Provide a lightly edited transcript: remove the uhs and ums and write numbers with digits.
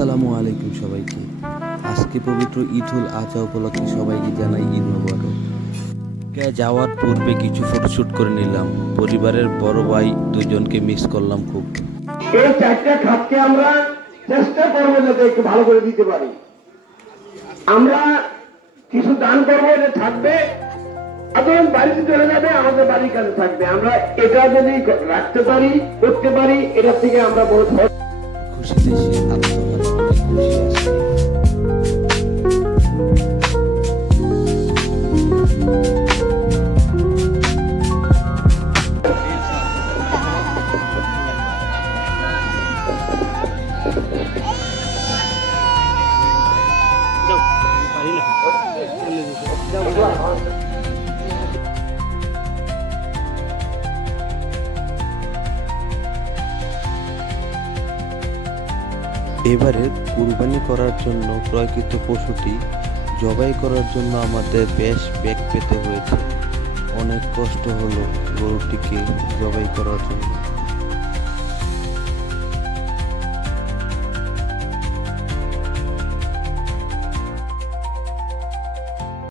আসসালামু আলাইকুম সবাইকে। আজকে পবিত্র ঈদুল আজহা উপলক্ষে সবাইকে জানাই ঈদ মোবারক। যাওয়ার পূর্বে কিছু ফটোশুট করে নিলাম। পরিবারের বড় ভাই দুজনকে মিস করলাম খুব। এই চারটা খাতকে আমরা চেষ্টা করবো যাতে একটু ভালো করে দিতে পারি। আমরা কিছু দান করবো, এটা থাকবে, আপনার বাড়িতে চলে যাবে, আমাদের বাড়ির কাছে থাকবে। আমরা এটা যদি রাখতে পারি, করতে পারি, এটার থেকে আমরা বহুত খুশি দেশে আত্মহারা অনেক খুশি আছে। এবারে কুরবানি করার জন্য ক্রয়কৃত পশুটি জবাই করার জন্য আমাদের বেশ বেগ পেতে হয়েছে। অনেক কষ্ট হলো গরুটিকে জবাই করার জন্য।